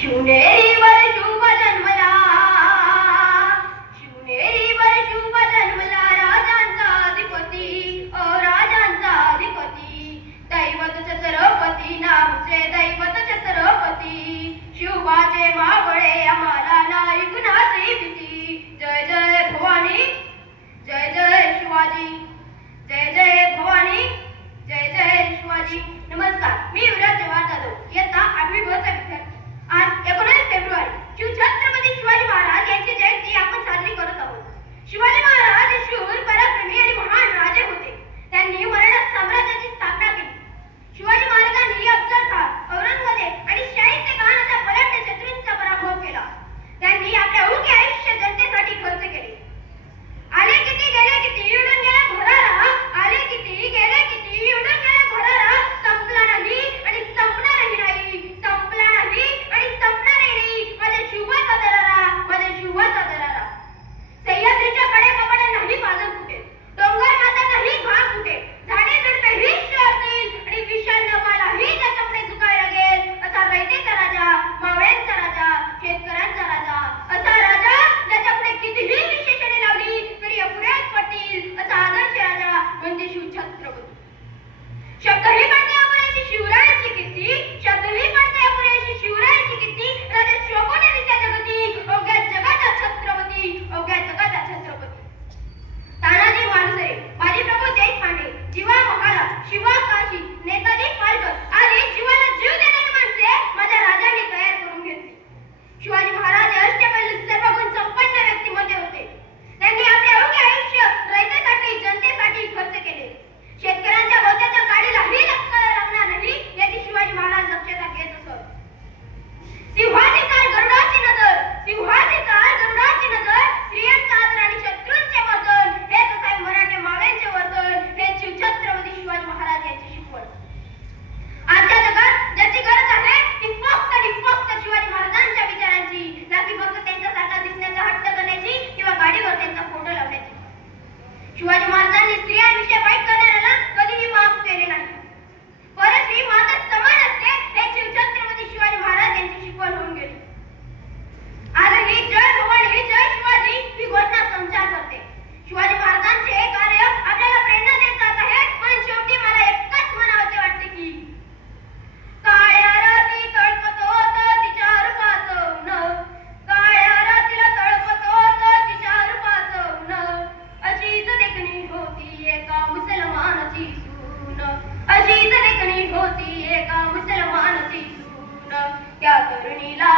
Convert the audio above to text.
शिवनेरीवर जन्मला शिवनेरीवर शुभ जन्मला राजांचा अधिपती ओ राजांचा अधिपती. दैवतच सरपती नामचे दैव शिवाजी महाराजांनी स्त्रियांविषयी वाईट करणाऱ्याला कधीही माफ केले नाही. एका मुसलमानाची सून त्या तरुणीला